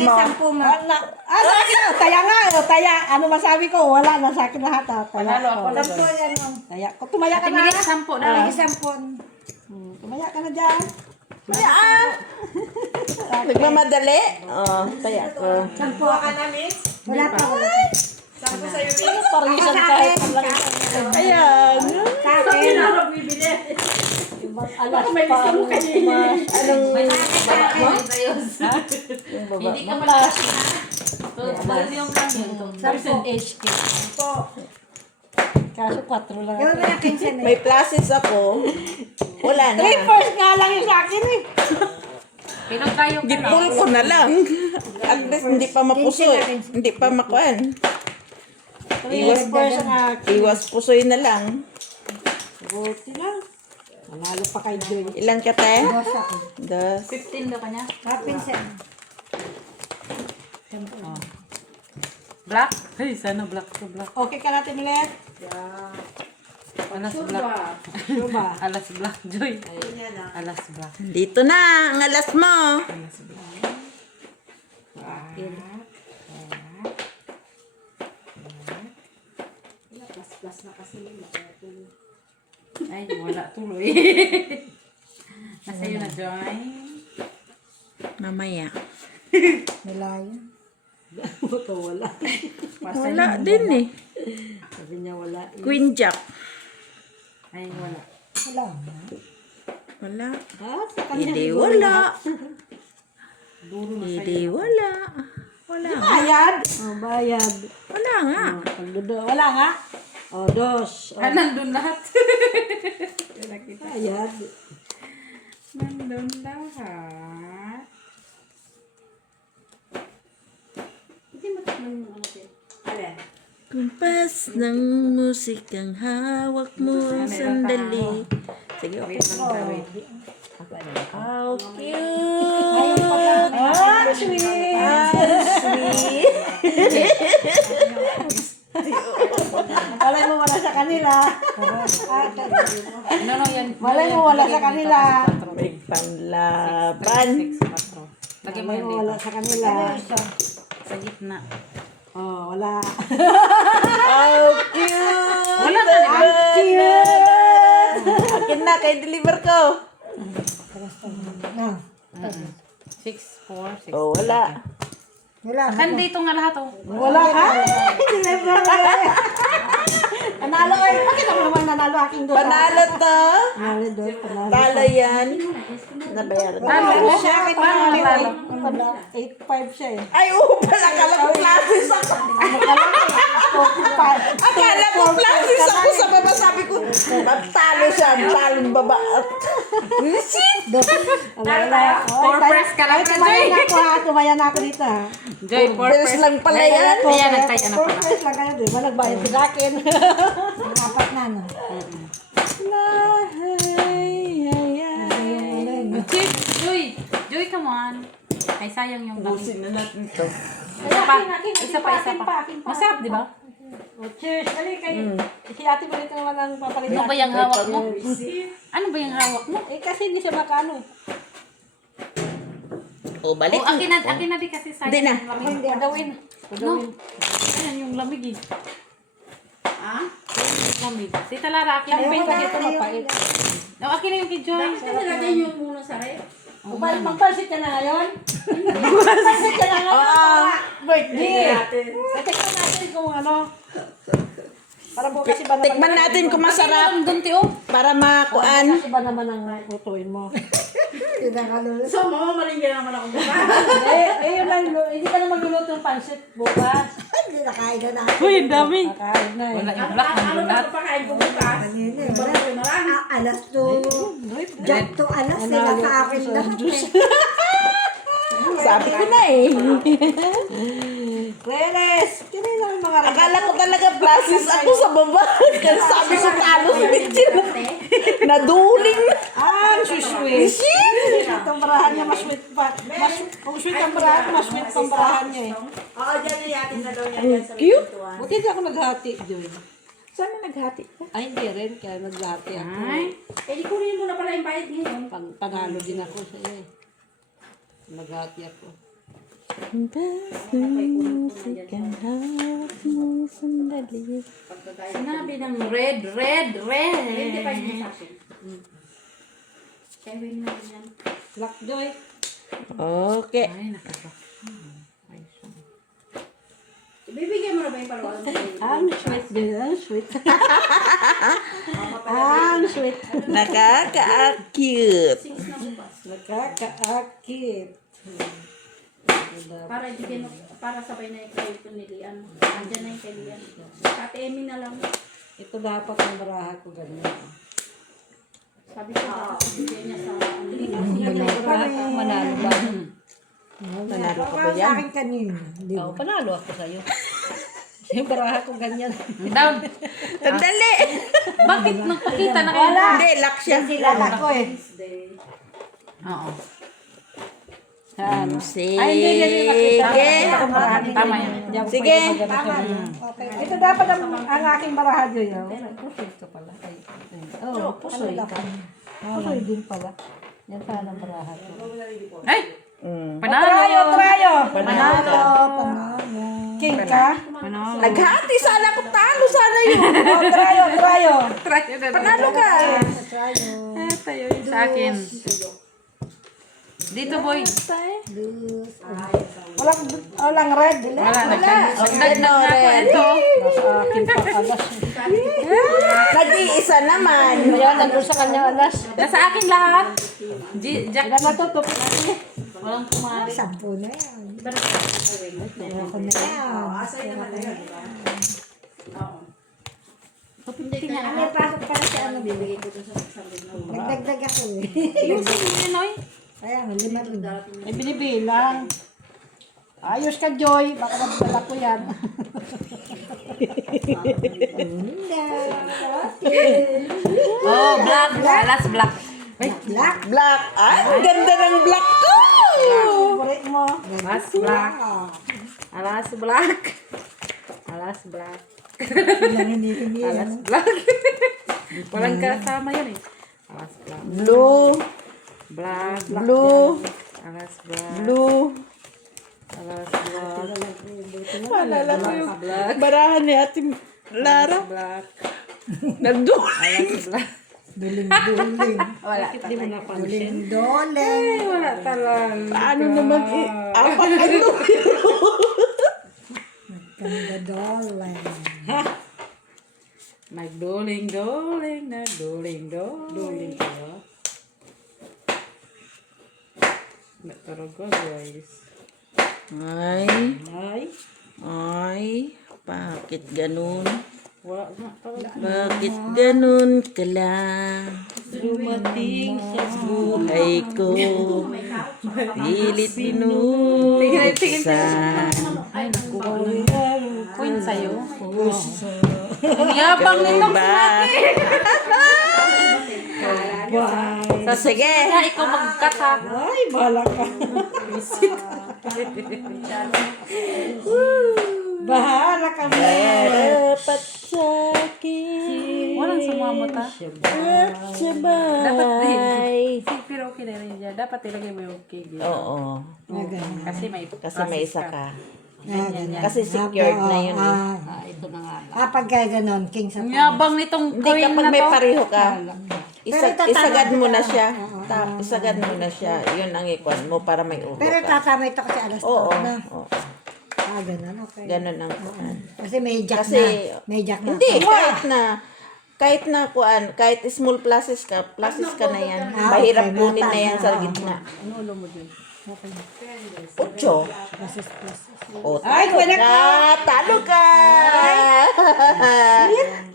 Lagi mo. 10 ma. Sa akin, taya nga, taya. Ano masabi ko? Wala na sa akin lahat. Taya Panalo ako ko. na 10 yan mo. Taya ko. Tumaya ka na. Tingin 10 na. Lagi 10. Tumaya ka na dyan. Mayaan. Nagmamadali. Oh, taya ko. 10 ka na, miss? Wala pa. Parisan kahit lang. Ayan. Sa akin. Alas pa. Anong Hindi ka pala. Volume lang yun. Percentage HK. Kaso 4 lang. Gawin mo na 15 na. may pluses ako? Wala na. 3 first nga lang yung sa akin eh. Pero kayo ka lang. Gipul ko na lang. At least hindi pa mapusoy. Hindi pa makuan. Iwas first ang akin. Iwas pusoy na lang. Buti lang. Manalo pa kay Joy. Ilan ka, te? Dos ako. Dos. 15 daw kanya. Kapinsen. Black? Hey, sana black to black. Okay ka natin ulit? Alas black. Diba? Alas black, Joy. Alas black. Dito na, ang alas mo. Alas black. Plus na kasi yun. Ay, wala tuloy. Nasa iyo na, Joy. Mamaya. Malayo. Ito wala. Wala din eh. Sabi niya wala. Queen Jack. Ay, wala. Wala. Wala. Ha? Sa kanya. Hindi wala. Duro na Hindi wala. Wala nga. Bayad? Oh, bayad. Wala nga. Oh, pagdudo. Wala nga? Oh, dos. Oh, Ah, nandun lahat. bayad. Nandun lahat. Hindi mo takman yung ano ko. Alin? Kumpas ng musikang hawak mo sandali. Sige, okay. Wait lang, wait. How cute! Ah, sweet. Sweet! Malay mo wala sa kanila. No, no, yan. Malay mo wala sa kanila. May panlaban. 6, 4. Lagyan mo Malay yan mo dito. wala sa kanila. Sa gitna. Oh, wala. How cute! Wala na, di ba? Akin na, kay deliver ko. No. 6, 4, 6. Oh, wala. Wala. Nandito nga lahat, oh. Wala ka? Nanalo ay. Bakit ako naman nanalo aking doon? Panalo to. Panalo doon. Panalo. Talo yan. Nabayaran ko. Panalo siya. Paano nanalo? 8-5 siya eh. Ay, oo pala. Akala ko classes ako. Akala ko classes ako sa baba. Sabi ko, talo siya. Talong baba. Shit! Four-first ka lang na, Tumaya Joy. na ako ha. Tumaya na ako dito ha. Joy, Beres lang pala yan. Ayan, nagtaya na pala. First lang kayo. Di ba nagbayad sa akin? Apat na, no? Joy, Joy, come on. Ay, sayang yung dami. Busin na natin to. Isa pa. Masarap, di ba? Oh, cheers. Dali kayo. Si ate mo dito naman ang papalit. Ano ba yung hawak mo? Ano ba yung hawak mo? Eh kasi hindi siya makano. O, balik. Oh, akin na di kasi sayang. Hindi na. yung lamig. Hindi, gawin. No. Ayan yung lamig eh. Ah? Yung lamig. Tita Lara, akin na Ayaw yung ko kay dito mapait. No, akin na yung kay Joy. Magpansit ka na ngayon? Magpansit ka na ngayon? Birthday! Tikman natin kung ano. Para bukas iba naman. Tikman natin kung masarap. Ang gunti oh. Para makuan. Bukas iba naman ang lutuin mo. Pinakalulo. Eh, yun lang. Hindi ka na magluluto ng pansit bukas. Hindi na kaya na. Uy, ang dami. Kakain na eh. Wala yung black nandun lahat. Kanina, wala. Alas to. Jack to alas. Sila sa akin lahat eh. Sabi ko na eh. Renes! Kini lang mga regalo. Akala ko talaga classes ako sa baba. Kasi sabi ko talo si Mitchell. Naduling. Ah, sweet. Sweet ang barahan niya, mas sweet pa. Kung sweet ang barahan, mas sweet ang barahan niya eh. Oo, dyan na yatin na daw yan sa Cute. Buti hindi ako naghati, Joy. Saan na naghati? Ay, hindi rin. Kaya naghati ako. Ay. Eh, di kunin mo na pala yung bayad ngayon. Panalo din ako sa iyo eh. Naghati ako. Basikan hawak mo sandali. Sinabi ng red. Hindi pa yun sa akin. Kaya win na yan. Black Joy. Okay. Ay, nakaka. Bibigyan mo na ba yung paluan? Ang sweet din. Ang sweet. Ang sweet. Nakaka-cute. 6 na bukas. Nakakaakit. Para ibigyan mo, para sabay na yung credit ni Lian. Andyan na yung kay Lian. Kate Emi na lang. Ito dapat ang baraha ko ganyan. Sabi ko, bigyan niya sa Manalo ba? Manalo ka ba Sa yan? akin kanina. Di ba? Oo, panalo ako sa'yo. Yung baraha ko ganyan. Down. Sandali. Bakit nagpakita na kayo? Hindi, lock siya. Sila ko eh. Oo. Sige. Tama yan. Sige. Ito dapat ang aking baraha yun. Pusoy ito pala. Oo, pusoy ka. Pusoy din pala. Yan sana ang baraha ko. Ay! Mm. Panalo! Panalo. King ka? Panalo. Naghati sana ako. Talo sana yun. Trayo. Panalo ka. Tayo yun sa akin. Dito, boy. Walang red. Wala, nagdag na nga ako. Ito. Nasa akin pa alas. Nag-iisa naman. Ayan, nandun sa kanya alas. Nasa akin lahat. Jack. Ilan na to? Tupi. Walang kumari. 10 na yan. Ako na yan. May pasok pala si ano. bibigay ko dun sa sandin na. Nagdagdag ako eh. Yung si Noy. Kaya nga, 5 na. May binibilang. Ayos ka, Joy. Baka magdala ko yan. Oh, black. Alas black. Black. Black. Ay, ang ganda ng black ko. Favorite mo. Alas black. Alas black. Alas black. Alas black. Walang kasama yun eh. Alas black. Blue. Black. Blue. Alas black. Blue. Alas black. Maalala ko yung barahan ni Ate Lara. Black. Nandun. Alas black. Duling-duling. Wala. Di mo napansin. Duling-duling. Wala talaga. Paano naman apat ano? Ganda duling. Nagduling-duling. Nagduling-duling. kayo. Nataraga guys. Ay, bakit ganun? Wala na talaga. Bakit ganun ka lang? Dumating sa Buhay ko, pilit binubuksan. Ay, nakuha ko na. Point sa'yo. Ang yabang nito. Ba? Sige. Kaya ikaw magkata. Ay, bahala ka. Bahala ka mo. Dapat sa'kin Walang sumamota. at sabay. Dapat din. Pero okay na rin dyan. Dapat ilagay mo yung okay. Oo, Kasi may kasi may isa ka. Ganyan. Kasi secured na yun eh. Ito na nga. Pag kaya ganon, king sa Ang yabang nitong Hindi, coin kapag na may to. pareho ka, Pero tatama isagad mo ka. na siya. Isagad mo na siya. Yun ang ikon mo para may ulo Pero ka. tatama ito kasi alas 2 Oo. na. Oo. Ganon, okay. Ganun ang kuan. Kasi may jack Kasi- na. May jack na. Hindi, kahit na kuan, kahit small pluses ka na yan. Mahirap okay, kunin na mata. yan sa gitna. Ano ulo mo dyan? 8. Ay, wala ka. Talo ka!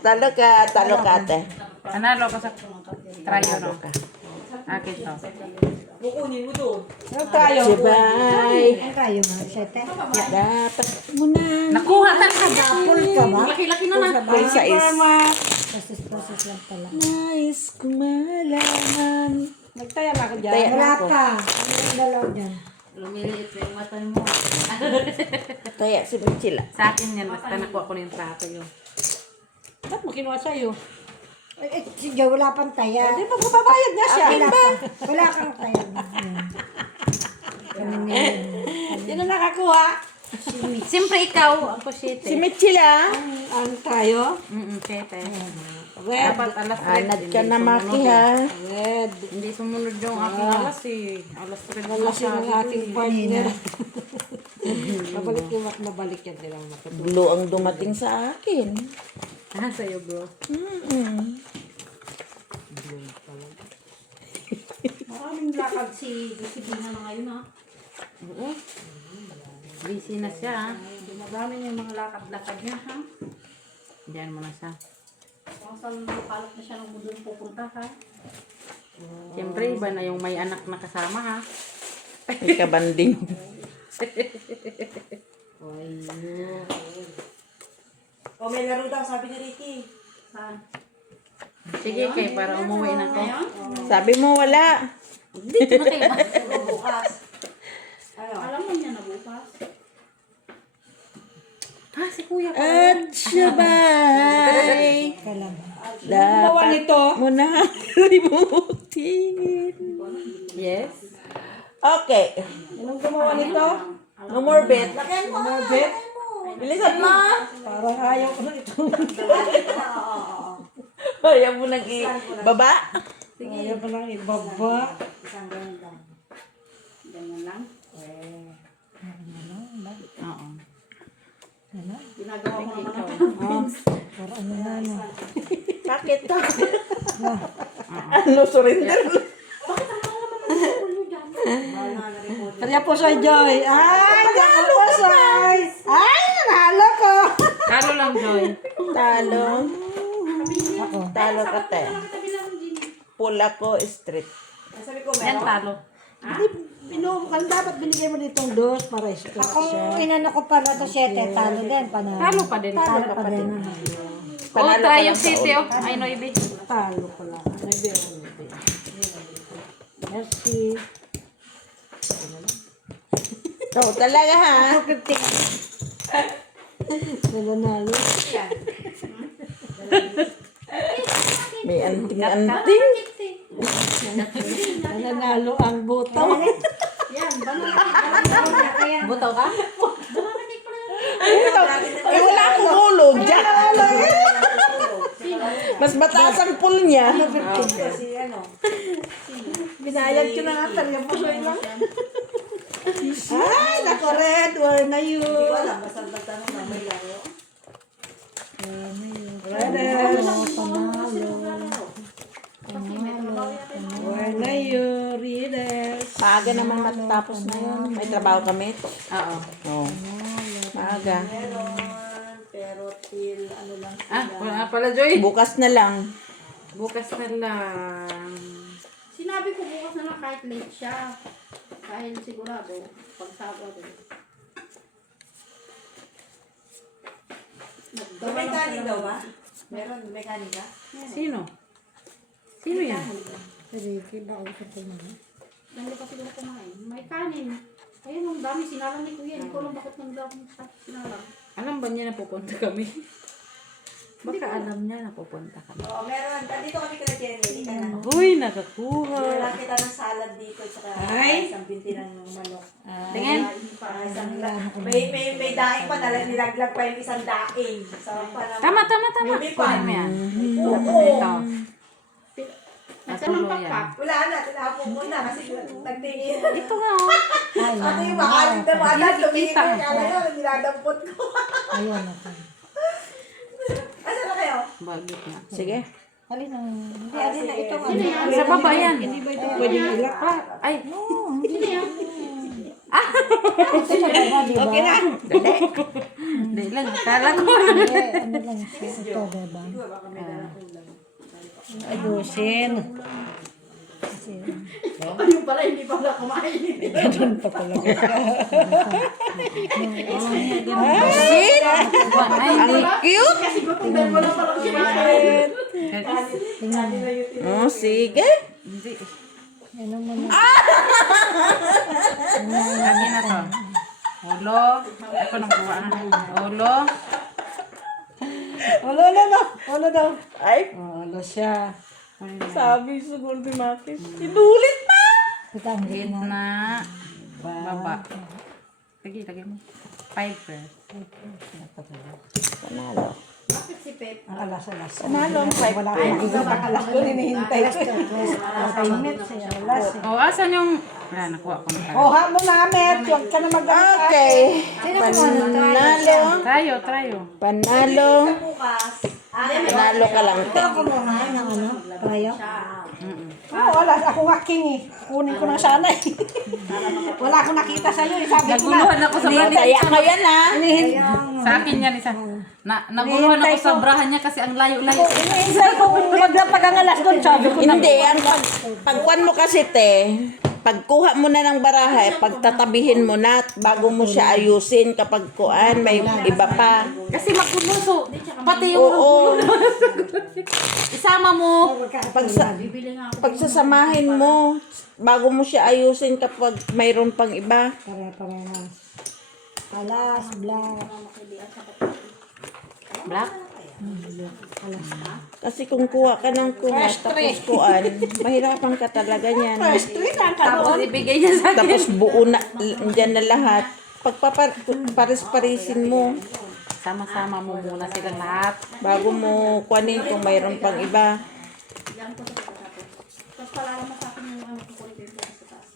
Talo ka, ate. Analo ka sa tryo, no? Akin to. Ano tayo? Sabay. Ang kayo mga sete. Dapat mo na. Nakuha na ka. Full ka ba? Laki-laki na na. Full size. Process lang pala. Nais ko malaman. Nagtaya na ako dyan. Taya Wala na ako. pa. Ano yung dalaw dyan? Lumiliit na yung mata mo. Taya si Michila. Sa akin yan. Basta nakuha ko na yung trato yun. Ba't mo kinuha sa'yo? Si Joe wala pang taya. Di ba magbabayad niya siya? Wala pa. Wala kang taya. Sino nakakuha? Siyempre ikaw, ako Si 7. Mitchell ah. Ang tayo? 7. Red. Dapat alas 3. Anad ka na Maki ha. Red. Hindi sumunod yung aking alas eh. Alas 3 Wala yung ating partner. Mabalik yan sila makatulog. Blue ang dumating sa akin. Ah, sa'yo bro. Maraming lakad si Dina na ngayon ha. Oo. Busy na siya. Dumadami na yung mga lakad-lakad niya ha. Diyan mo na siya. Kung saan lukalot na siya ng mundo pupunta ha. Siyempre, iba na yung may anak na kasama ha. May kabanding. O may laro daw, sabi ni Ricky. Saan? Sige kay, para umuwi na ko. Ngayon? Sabi mo wala. Dito na kayo. Bukas. Ano? Alam mo niya na bukas. Ah, si kuya pa. At sabay. Gumawa Dapat nito. mo na limutin. Yes. Okay. Anong gumawa nito? No more bet. Lagyan mo. Bet. Bilisan mo. Parang ayaw ko na ito. Ayaw mo nang i-baba. Ayaw ko lang ibaba. Isang ganyan lang. Ganyan lang. Oo. Ginagawa ko naman. Bakit? Ano, surrender? Kaya po soy Joy. Ay, kaya po soy. Ay, nanalo ko. Talo lang, Joy. Talo. Talo ka te. Pula ko street. Sabi ko, Yan, talo. Binubukan, dapat binigay mo ditong dos para ito. Kung inano ko pala to 7, talo din. Panalo. Talo pa din. Talo pa din. Oh, try yung city, oh. Ay, no, ibi. Talo pala. Merci. Ikaw talaga ha. Nanalo. May anting-anting. Nanalo ang boto. Yan, banana. Buto ka? Eh, wala akong ulo. Diyan. Mas mataas ang pool niya. Si ano? Binayad ko na nga talaga po soy lang. Ay, nako red. Wala na yun. Wala, basta magtanong na may laro. Red. Wala na yun. Readers. Maaga naman matatapos na yun. May trabaho kami. Oo. Oo. Maaga. Pero till ano lang. Ah, wala pala, Joy. Bukas na lang. Bukas na lang. Sinabi ko bukas na lang kahit late siya. Dahil sigurado, pag Sabado. May kanin daw ba? Meron, may kanin ka? Sino? Sino yan? Dahil pa siguro kumain. May kanin. Ayun, ang dami. Sinalang ni Kuya. Hindi ko alam bakit nang dami sinalang. Alam ba niya na pupunta kami? Baka alam niya na pupunta kami. Oo, meron. Dito kami kila Jenny. Hindi ka na. Uy, nakakuha. Wala kita ng salad dito. Tsaka isang binti ng manok. Tingin. May daing pa. Nilaglag pa yung isang daing. So, Tama. Hindi pa. Kunin mo yan. Oo. Ito. Nagtanong Natuloy pa. Wala na. Tinapon mo na. Kasi nagtingin. Ito nga, oh. Ate, makalit na ba? Tumingin Kita. ko kala yun. Niladampot ko. Ayun ako. Asa na kayo? Bagit na. Sige. Alin ang... Hindi, alin na ito. Sino yan? Sa baba yan. Hindi ba ito pwedeng ilak pa? Ay, Sino yan? Okay na. Dali. hindi lang. Kala ko. Ano lang ito, diba? Ayusin. Ayun pala, hindi pala kumain. Ganun pa talaga. Shit. Ay, hindi. Cute. Kasi gutom dahil wala palang kumain. Oh, sige. Hindi. Ano mo na? Kanina to. Ulo. Ako nang kuha na. Ulo. Wala daw. Ay, Wala siya. sabi siguro ni Maki. Inulit pa. Ito ang gitna. Gitna. Baba. Lagi mo. 5 per. Panalo. Bakit si Pep? Ang alas. Panalo ang 5 Wala per. ka isang alas ko, hinihintay ko. Minutes eh, alas eh. Oh, asan yung... Wala, nakuha ko na. Kuha mo na, Met. Huwag ka na mag-alas. Okay. Sino kumuha ng Panalo. Tryo. Panalo. Panalo ka lang, te. Sino kumuha ng ano? Tayo? Oo, alas. Ako nga king eh. Kunin ko na sana eh. Wala akong nakita sa'yo eh. Sabi ko na. Naguluhan ako sa brahan Kaya ko yan, ha? Sa akin yan isa. Naguluhan ako sa brahan niya kasi ang layo-layo. Hinihintay ko kung maglapag ang alas doon. Sabi ko na. Hindi, ang pagkuhan mo kasi, te, pagkuha mo na ng baraha, pagtatabihin mo na at bago mo siya ayusin kapag kuan, may iba pa. Kasi magkumuso. Pati yung... Oo. Isama mo. Bibili nga ako. Pagsasamahin mo, bago mo siya ayusin kapag mayroon pang iba. Pare-parehas. Alas, black. Black? Kasi kung kuha ka ng kuha, tapos kuan, mahirapan ka talaga niyan. First three lang ka Tapos doon. ibigay niya sa akin. Tapos buo na, dyan na lahat. Paris-parisin mo, Sama-sama mo muna sila lahat. bago mo kuanin kung mayroon pang iba. Yan ko sa pagkatapos. Tapos palala mo sa akin yung ano kukulit yung sa taas.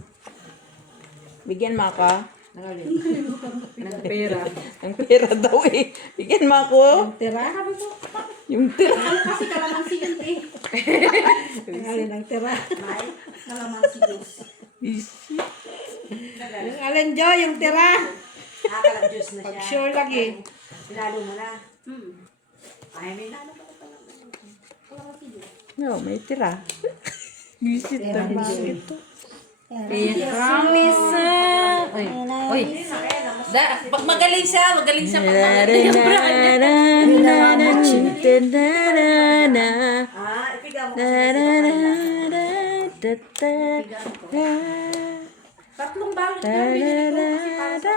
Bigyan mo ako. Ng pera. Ang pera daw eh. Bigyan mo ako. Tira? Sabi ko, Yung tira. ano kasi kalamansi yun eh. Ang alin ang tira. May kalamansi juice. Yung alin, Jo, yung tira. Nakakalang-juice na Pag siya. sure lagi. Pinalo mo na. Ay, may lalo pa pala. Kalamansi juice. No, may tira. Visit na visit. Promise. Uy. Pag magaling siya pag Ah, ipigaw mo kasi. Tatlong balot na binili ko kasi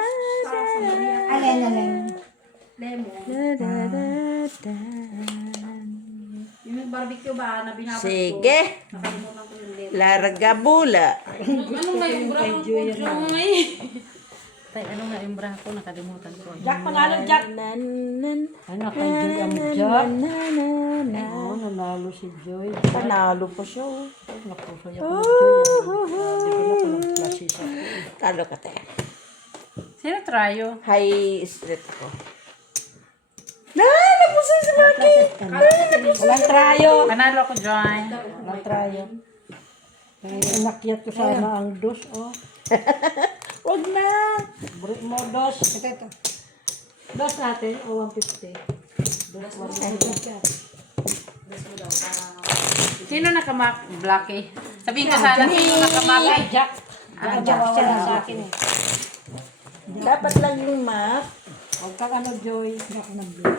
para sa Maria. Alin. Lemon. Yung barbecue ba na binabot ko. Sige. Nakalimutan ko yung lemon. Larga bula. Anong nga yung bra ko? Tay, ano nga yung bra ko? Nakalimutan ko. Jack, panalo, Jack. Ano, kay Joy ang Jack? Oo, nanalo si Joy. Panalo pa siya. Napuso niya kung Joy. Hindi ko na kung klase siya. Talo ka tayo. Sino tryo? High street ko. Napuso si Maki. Walang trayo. Panalo ko, Joy. Walang trayo. Inakyat ko sana ang dos, oh. Wag na. Brit mo, dos. Ito. Dos natin, o 150. Dos, 150. Sino nakamak? Blacky. Sabihin ko sana sino nakamak. Jack. Jack sila sa akin eh. Dapat lang yung map. Huwag ka ano, Joy. Jack na blue.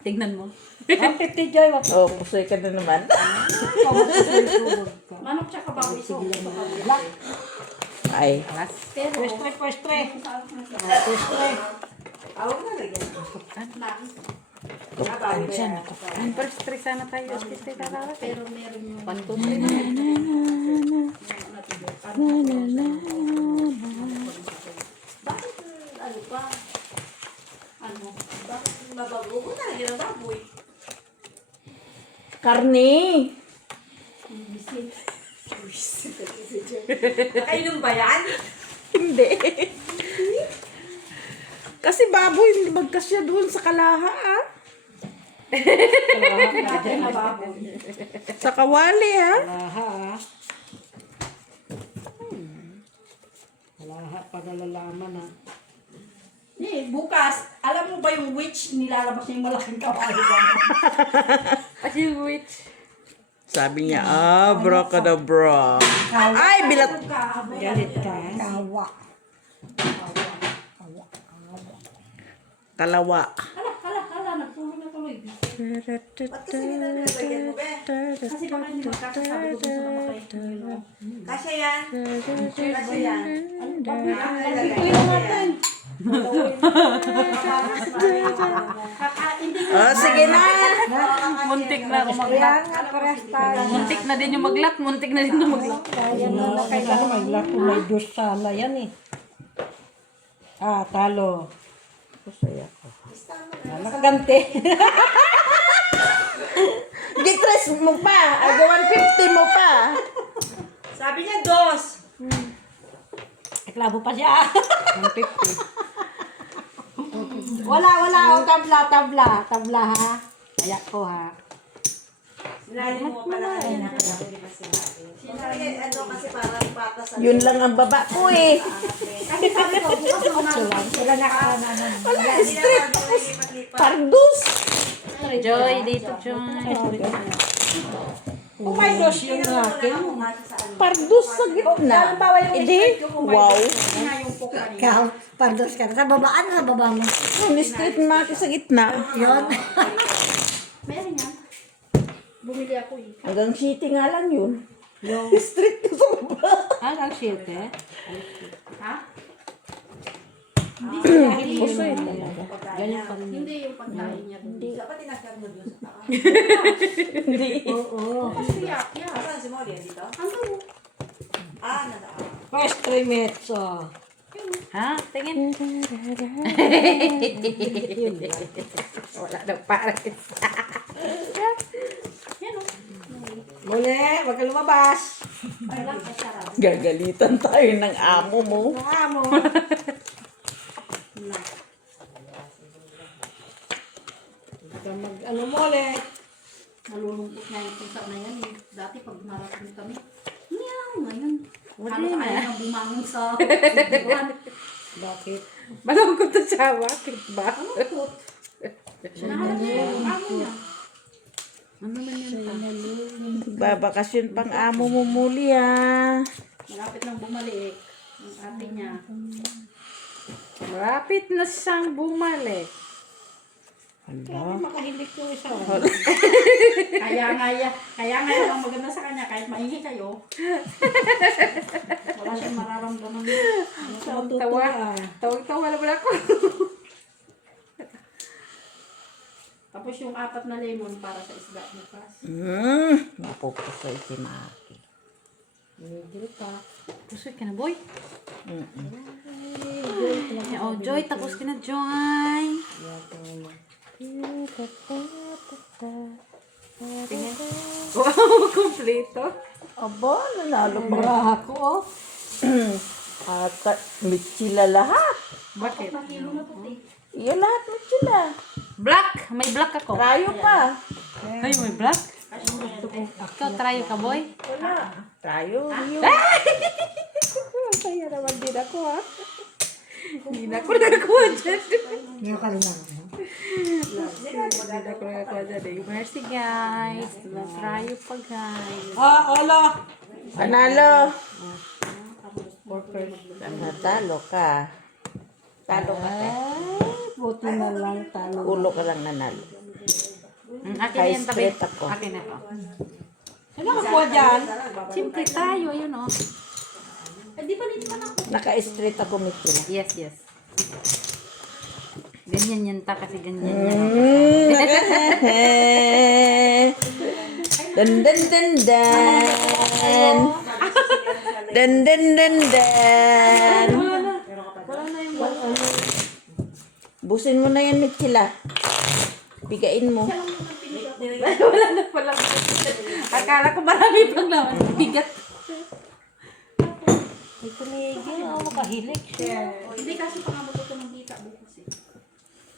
Tignan mo. 150, Joy. Wag Oh, pusoy ka na naman. ka matutulog ka. Manok tsaka baboy. So, Ay. Alas. pero, First three. Awag na lagyan. First three sana tayo. pero meron yung 1, 2, 3. bakit ano pa? Ano? Bakit mabago ko na lagyan ng baboy? Karni. Kainom ba yan? Hindi. Kasi baboy, magkasya doon sa kalaha, ah. Bakit na baboy? Sa kawali, ha. Laha, ah. Laha pa nalalaman, ah. Eh, bukas, alam mo ba yung witch nilalabas niya yung malaking kawaii lang? At yung witch. Sabi niya, abracadabra. Ay, bilat. Galit ka. Kawa. Kalawa. Hala, nagpulo na tuloy. Ba't kasi nilalagyan mo, be? Kasi baka hindi magkakasabi ko sa mga kayo. Kasya yan. Kasya yan. Hindi Oh, sige na. Hindi muntik na ako Kaya mag-lock. nga, parehas tayo. Muntik na din yung mag-lock, muntik na din yung mag-lock. Kaya na na Kailangan may lock kung may dos sana yan eh. Talo. Masaya ko. Nakaganti. Gitres mo pa. Aga 150 mo pa. Sabi niya, dos. Klabo pa siya. 150. Wala. Tabla ha. Kaya ko ha. Sinabi mo pala kanina. Sinabi, ano kasi parang patas. Yun lang ang baba ko eh. Kasi sabi ko, bukas mo na. Wala nakakanan. Wala, straight. Pardus. Joy, dito, Joy. Kung may dos yun akin. Pardus sa gitna. Hindi. Wow. Ikaw, pardos ka. Sa baba, ano sa baba mo? Yung straight maki sa gitna. Yun. Meron yan. Bumili ako eh. Hanggang city nga lang yun. Straight ko sa baba. Ang 7. Ha? Puso yun talaga. Hindi yung pagkain niya. Hindi. Dapat tinagkar mo doon sa taas. Oo. Kasi yak. Saan si Molly? Dito? Ano? Nadaan. First 3 minutes. Ha? Tingin. Wala daw parang. Muli, wag ka lumabas. Gagalitan tayo ng amo mo. Ang amo. Ano muli? Nalulungkot nga yung pusa na yan eh. Dati pag marating kami, meow, ngayon. Halos ayaw nang bumangon sa buwan. Bakit? Malungkot na siya. Bakit ba? Nahanap niya yung amo niya. Ano man yan? Babakasyon pang amo mo muli ah. Malapit nang bumalik. Ang ate niya. Malapit na siyang bumalik. Makahilik yung isa. Kaya nga yan ang maganda sa kanya. Kahit maingay kayo, wala siyang mararamdaman. Tawa. Tawag-tawa naman ako. Tapos yung 4 na lemon para sa isda bukas. Mapupusoy si Maki. Pusoy ka na, boy. Oh, Joy. Tapos ka na, Joy. Tingnan. Wow, kompleto. Aba, nanalo pa. Baraha ko. Ata, mitsila lahat. Bakit? Kilo na puti. Iyan lahat mitsila. Black. May black ako. Trayo pa. Ay, may black? Ikaw, trayo ka, boy? Trayo, yun. Masaya naman din ako, ha? Hindi na ako nakakuha dyan. Hindi ka rin lang. Hindi na ako nakakuha dyan. Eh. Mercy, guys. Trayo pa, guys. Olo. Panalo. Natalo ka. Talo ka, te. Buti na lang talo. Ulo ka lang nanalo. Akin na yan, tabi. straight ako. Akin na to. Sino nakakuha dyan? Simple tayo, ayun, oh. Eh, di ba dito man ako? Naka-straight ako mitsila. Yes, yes. Ganyan yan ta kasi ganyan yan. Dan dan dan dan. Dan dan dan dan. Busin mo na yan, Mitsila. Bigain mo. Wala na pala. Akala ko marami pang laman. Bigat. May tumigil. Makahilik siya. Hindi kasi pangamot ko ng kita bukas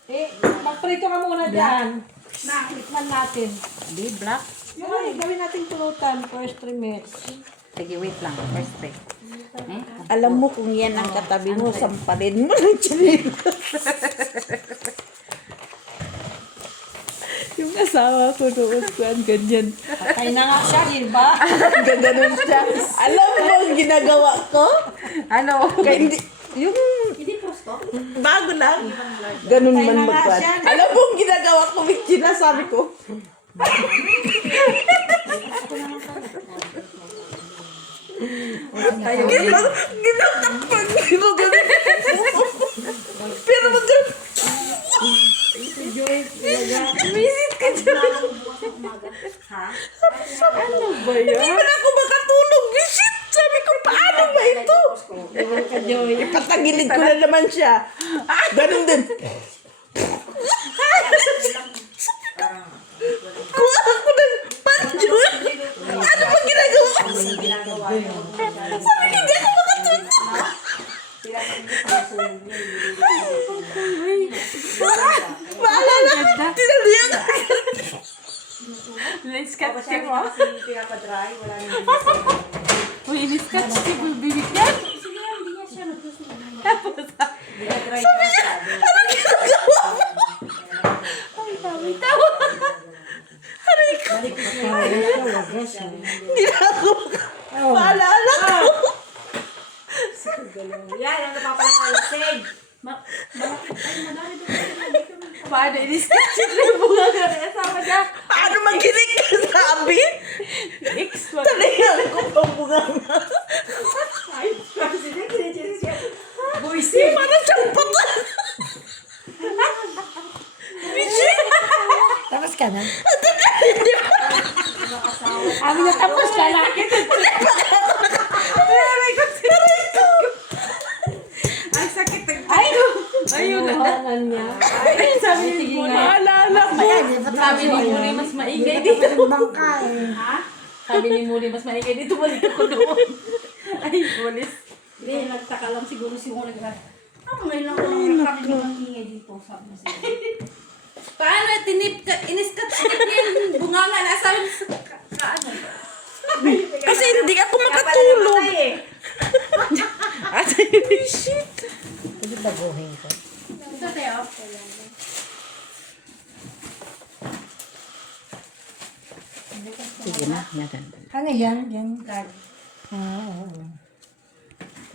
eh. Magprito ka muna dyan. Nakakit. Natin. Hindi, black. Yung gawin natin pulutan. First 3 minutes. Sige, wait lang. First take. Eh? Alam mo kung yan ang katabi mo, sampalin mo ng chinito. Yung asawa ko noon, kuan ganyan. Patay na nga siya, di ba? Gaganon siya. Alam mo ang ginagawa ko? Ano? Kaya hindi, yung Hindi prosto. bago lang. Ganun Patay man na nga magkuhan. siya. Alam mo ang ginagawa ko, Mitsila, sabi ko. Ginatapag mo ganun. Pero magkano. Visit ka dyan. ba yan? Hindi pa na ako makatulog. Shit! Sabi ko, paano ba ito? Ipatagilid ko na naman siya. Ganun din. Kuha ako ng panjul. Ano ba ginagawa ko? Sabi ko, hindi ako makatulog. Maalala ko, tinaliyan ko. Na-scotch tape mo? Kasi pinapadry, wala nang Uy, in-scotch tape yung binigyan. Tapos, dinadry na masyado. Hindi na ako. Maalala ko. Yan, ang napapalangalasig. paano in-scotch yung bunga ka na kasama niya? Paano magilig ka sabi? X1. Talagang ko pang bunga na. Buisi! Parang siyang patan. Tapos ka na? Amin na tapos ka na. Ang sakit ng Ayun na. Buhanan niya. Sabi ni Muli. Maalala ko. Sabi ni Muli, mas maingay dito. Bangka eh. Sabi ni Muli, mas maingay dito. Balik ako doon. Ay, pulis. Hindi, nagtaka lang siguro si Mona. Ngayon lang kami ng ingay dito. Sabi na siguro. Paano? In-scotch niya yung bunga nga. Nasabi sa kaano. Kasi hindi ako makatulog. Shit. Hindi baguhin ko. Ito tayo. Sige na, nadan. Ano yan? Yan. Oo.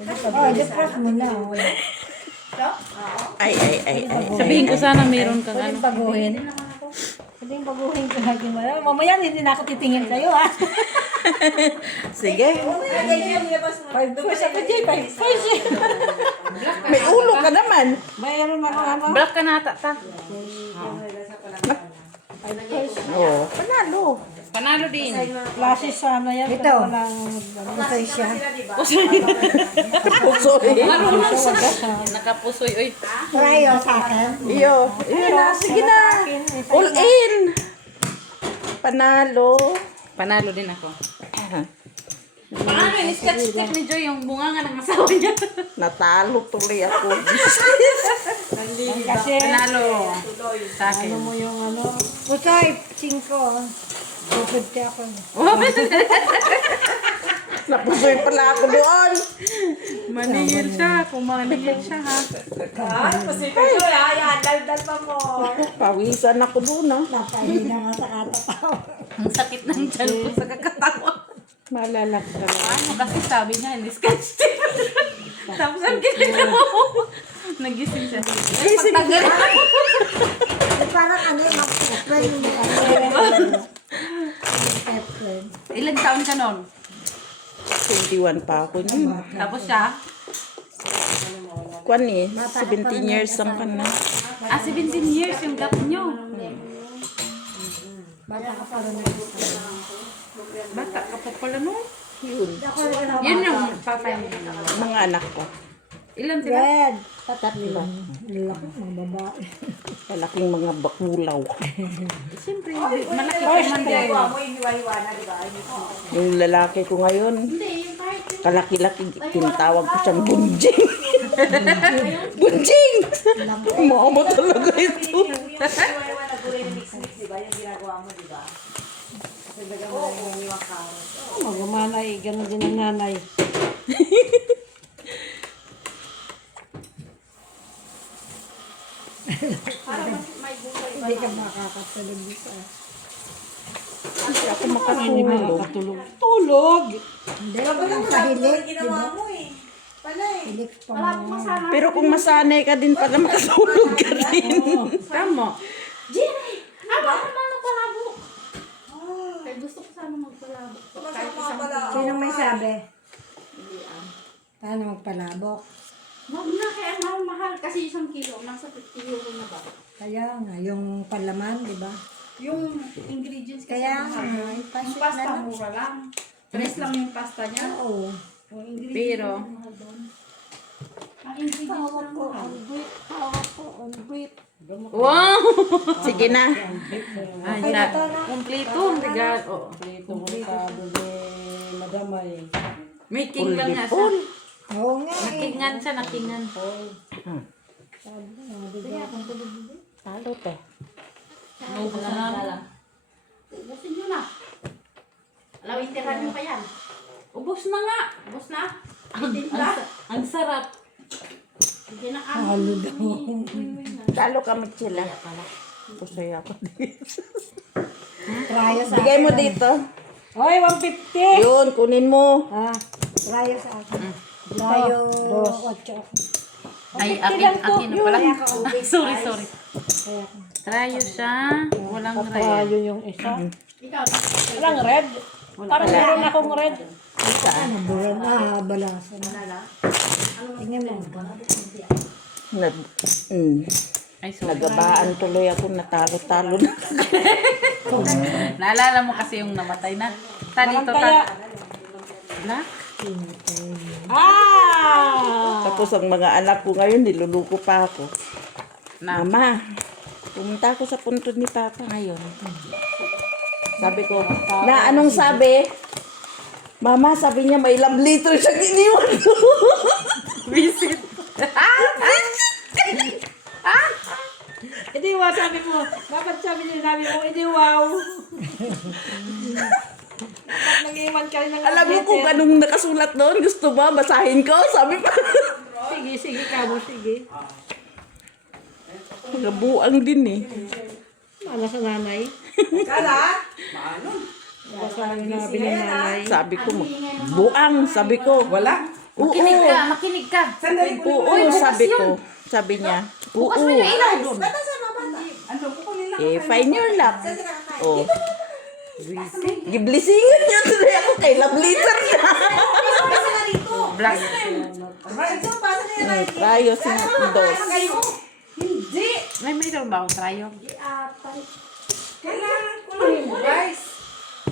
Oh, i-press mo na. Wala. Ay. Sabihin ko sana meron kang Pwede ano. baguhin. Pwede baguhin ko lagi mo. Mamaya hindi na ako titingin sa'yo ha. Sige. Five push ako dyan. Five push. May ulo ka naman. Mayroon ako ano. Black ka na ata. Oo. Panalo. Panalo din. Classes sana yan. Ito. Masay siya. Pusoy. Nakapusoy. Uy. Rayo sa akin. Iyo. Na, sige na. All in. Panalo. Panalo din ako. Paano in-scotch tape ni Joy yung bunga nga ng asawa niya? Natalo tuloy ako. Kasi Panalo. Sa akin. ano mo yung ano. Pusoy, 5. Bukod ka ako. Napusoy pala ako doon. Maningil siya. Kung maningil siya ha. Ay, posible ko. Ayan, daldal pa mo. Pawisan ako doon, ha. Napahiga nga sa katatawa. Ang sakit ng tiyan ko sa kakatawa. Maalala ko talaga. Ano kasi sabi niya, in-scotch tape. Tapos ang ginagawa mo. Nagising siya. Gising ka. Eh, parang ano yung mag-friend mo. Ilang taon ka nun? 21 pa ako nun. Tapos siya? Kwan eh, 17 years ang ka na. 17 years yung gap nyo. Bata ka pala na. Bata ka pa pala nun. Yun. Yun yung papay mo. Mga anak ko. Ilan sila? Red. Tatlo. Laki mga babae. Malaking mga bakulaw. Siyempre, malaki pa man din. Ginagawa mo yung hiwa-hiwa na, di ba? Yung lalaki ko ngayon, kalaki-laki, tinatawag ko siyang bunjing. Bunjing! Mama talaga ito. Yung hiwa-hiwa na gulay na mix-mix, di ba? Yung ginagawa mo, di ba? Kasi baga mo na yung hiwang carrot. Magamanay. Ganon din ang nanay. Hindi ka makakatulog dito. Hindi ako makatulog. Tulog! Hindi, Kapag ang ang kahilik. ginawa mo eh. Panay. Hilik pa mo. Pero kung masanay ka din pala, makatulog ka rin. Tama. Baka naman magpalabo. Kaya gusto ko sana magpalabo. Kahit isang kilo. Sinong may sabi? Paano magpalabok? Wag na, kaya mahal-mahal. Kasi isang kilo, nasa 50 euro na ba? Kaya nga, yung palaman, di ba? Yung ingredients kasi Kaya mahal. nga, Yung pasit pasta na lang. mura lang. 3 lang yung pasta niya. Oo. Yung ingredients Pero, mahal doon. Ang ingredients Hawak lang ko mahal. ang brief. Hawak ko ang brief. wow! Sige na. Ay, Ay, na, ito na. kompleto ang regalo. Ito mo sabi ni Madam ay May king lang nga siya. Oo nga eh. Nakingan siya, nakingan. Talo te. Naubos na namin. Ubusin nyo na. Alaw, itirahan nyo pa yan. Ubos na nga. Ubus na. Ang, ang sarap. Hindi na kami. Talo kami sila. Kusaya ako dito. Raya sa Bigay mo dito. Hoy, 150! Yun, kunin mo. Ah, Raya sa akin. Raya 8. Ay, lang to. akin na pala. Kaya ka ubig. Sorry, sorry. Trayo siya. Walang red. tayo yung isa. Ikaw, Walang red. Parang meron akong red. Ano ba yan? Balasan. nalala. Tingnan mo. Nag, mm, Ay, sorry. nagabaan tuloy ako, natalo-talo na. Naalala mo kasi yung namatay na. Dito Kaya, Black? Tapos ang mga anak ko ngayon, niluluko pa ako. Na. Mama, pumunta ako sa puntod ni Papa ngayon. Sabi ko, na anong sabi? Mama, sabi niya may ilang litro siyang iniwan ko. Visit. hindi wow, sabi mo. Dapat sabi niya, sabi mo, hindi wow. Dapat nag-iwan ka rin ng Alam mo kung anong nakasulat doon? Gusto ba? Basahin ko? Sabi pa. Sige, sige ka mo, sige. Nabuang din eh. Ano sa nanay? Kala? Basta lang na binanay. Sabi ko, buang. Sabi ko. Wala. Oo. Makinig ka. Sandali ko. Oo, sabi ko. Sabi niya. Oo. Ilaw doon. Bata sa mabata. Ano ko kanila? Eh, find your lap. Oh. Giblisingan niya tuloy ako kay love letter na. Black. Ito, pasa na yan. Tayo si Dos. Hindi. May mayroon ba akong trayo? Kailangan ko lang yung guys.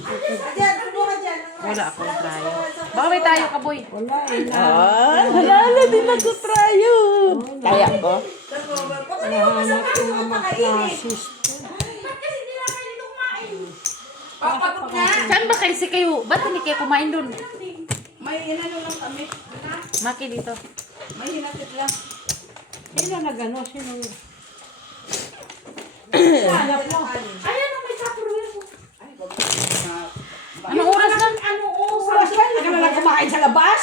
Ayan, ano ka dyan? Wala akong trayo. Baka may tayo ka, boy. Wala eh. Ah, halala din ako trayo. Kaya ko. Nahanap ko nga mag-classes. Papagod na. Saan ba kayo si kayo? Ba't hindi kayo kumain doon? May inano lang kami. Maki dito. May hinatid lang. Sino nag-ano? Sino? Hanap mo. Ayan ang may tupperware ko. Anong oras na? Ano, Oras ba? Hindi ka na lang kumain sa labas?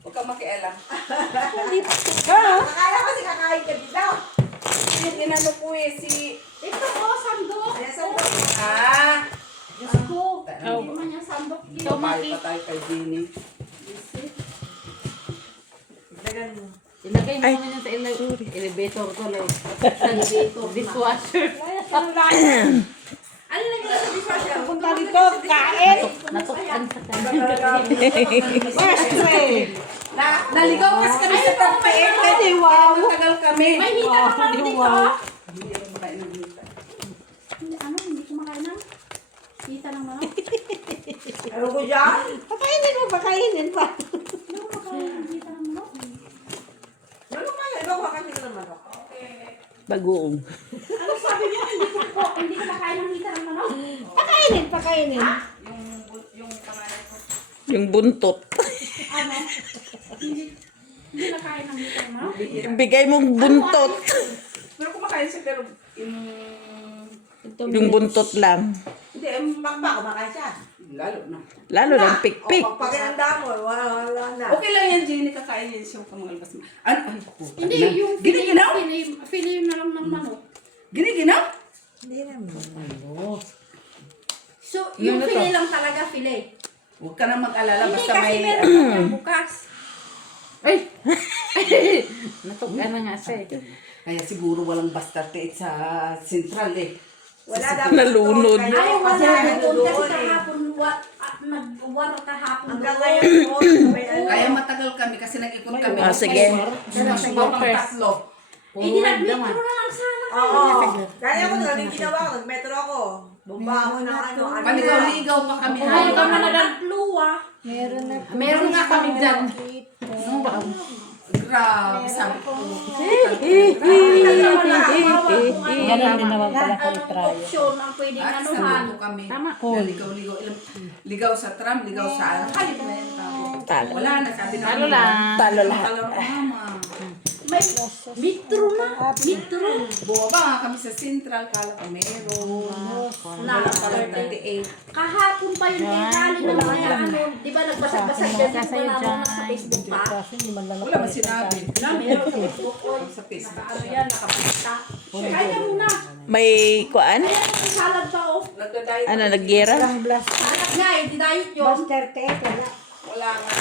Huwag kang makialam. Ha? Akala ko si kakain ka dito. Inano po eh si... ito po, sandok. Ayan sa Ah. Diyos ko. Hindi man yung sandok. Ito, Maki. tayo kay Jenny. Ilagay mo naman yan sa elevator ko lang. Elevator. Dishwasher. Ano na gila sa dishwasher? Punta dito, kain. Natukan sa kanya. Mestre. Naligaw kasi kami sa pagpain. Hindi, wow. Matagal kami. May hita Wow, naman hindi dito. wow. Ano, hindi kumakain na? Hita ng manok. Ano ko dyan? Pakainin mo, pakainin pa. Ano kumakain ng hita ng manok? Ano ka? Ikaw kakasin ka naman ako. Bagoong. Ano sabi mo? Hindi ko makain ng hita ng manok? Pakainin, pakainin. Yung buntot. Ano? Hindi nakain ng hita ng manok? Bigay mong buntot. Pero kumakain siya pero Yung buntot lang. hindi, bakbak kumakain siya. Lalo na. Lalo lang pikpik. Pagpakin ang damo, wala na. Okay lang yan, Jenny. Kakain yan siya kung mga albas. Ano? Ay, puta Hindi, na. yung Giniginaw? filet na lang ng manok. Giniginaw? Hindi naman. So, Yun yung na to. filet lang talaga, filet. Huwag ka nang mag-alala. Hindi Basta kasi may... meron pa yan bukas. Ay! Natukan na nga siya eh. Kaya siguro walang basta sa central eh. Wala Nalunod. Ay, wala. Kasi Doon kasi doon eh. kahapon, nag-war kahapon Hanggang doon. ngayon po, may ano. Kaya matagal kami kasi nag-ikot kami. Ah, sige. Siguro pang tatlo. Eh, dinadmit ko na lang sana Oo. Kaya ako galing ginawa ko, nag-metro ako. Bumba ako ng ano. Paligaw-ligaw pa kami. Ayaw ka na Tatlo ah. Meron na po. Meron nga kami dyan. Ano ba? Grabe, sabi ko. Ganun din naman pala kay Anong Trayo. option ang pwedeng At anuhan? saludo kami. Tama. Ligaw-ligaw. Ligaw sa tram, ligaw sa ano. Hayop na yun. Talo. Wala na, sabi na. Talo lang. Talo lahat. Talo na, mama. May metro na. Metro. Bumaba nga kami sa Central, kala ko meron. Na, Wala pala 38. kahapon pa yun kay Kali na mga ano, di ba nagbasag-basag dyan yung wala sa Facebook pa? Kasi hindi man lang Wala ba sinabi? Na, meron sa Facebook. Oy, Sa Facebook. ano yan, nakapista. Kaya mo na. May kuan? Kaya mo yung salad pa oh. Nagdadayot. Ano, naggera? Ang blast. Salad nga eh, di diet yun. Buster Tet, wala. Wala nga.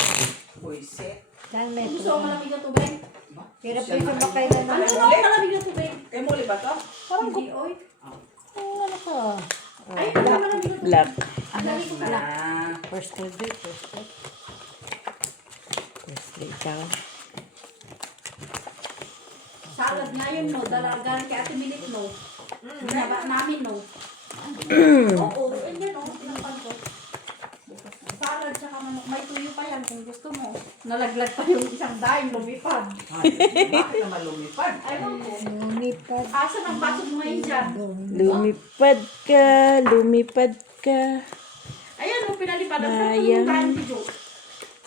Buisit. Dahil Gusto metro. mo malamig na tubig? Pero pwede makay na Ano naman. na malamig na tubig? Kay muli ba to? Hindi, oy. ano ka? Ay, ano na malamig na tubig? Black. Dali ko na. Ah. First grade, first grade. Ikaw. Salad nga yun, no? Galing kay Ate Milit, no? Binaba namin, no? Oo, and then, oh, pinagpan ko. Salad tsaka manok. May tuyo pa yan kung gusto mo. Nalaglag pa yung isang dime, lumipad. Bakit naman lumipad? Ayaw ko. Lumipad. Asan ang baso mo ngayon dyan? Lumipad ka, lumipad ka. Ayan, oh, pinalipad. Ang sarap Sayang. ng dime, Bijo.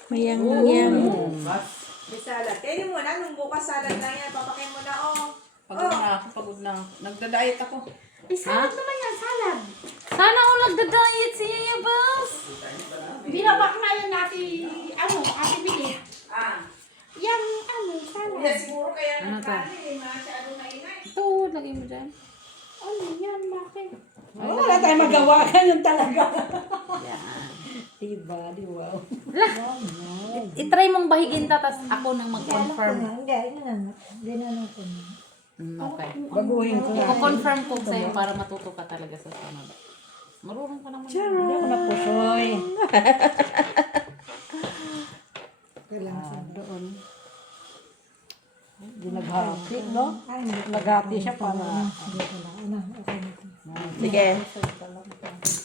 Mayang-yang. Bas. May salad. Kaya mo na, nung bukas salad lang yan, papakain mo na, oh. Pagod na ako, pagod na ako. Nagdadayet ako. Eh, salad naman yan, salad. Sana ako nagda-diet si Yaya Bells. Binaba nga yan natin, Ate Milit. Ah. Yang, salad. Yan siguro kaya Ano to? nagkali. Masyado maingay. Ito, lagay mo dyan. Ano yan, bakit? Wala tayong magawa, ganyan talaga. Diba, di wow. I-try mong bahigin ta, tas ako nang mag-confirm. Hindi, hindi na lang po. Okay. Baguhin ko na. I-confirm ko sa'yo para matuto ka talaga sa sunod. Marunong ka naman. Hindi ako napusoy. Doon. Hindi naghati, no? Naghati siya para. Sige.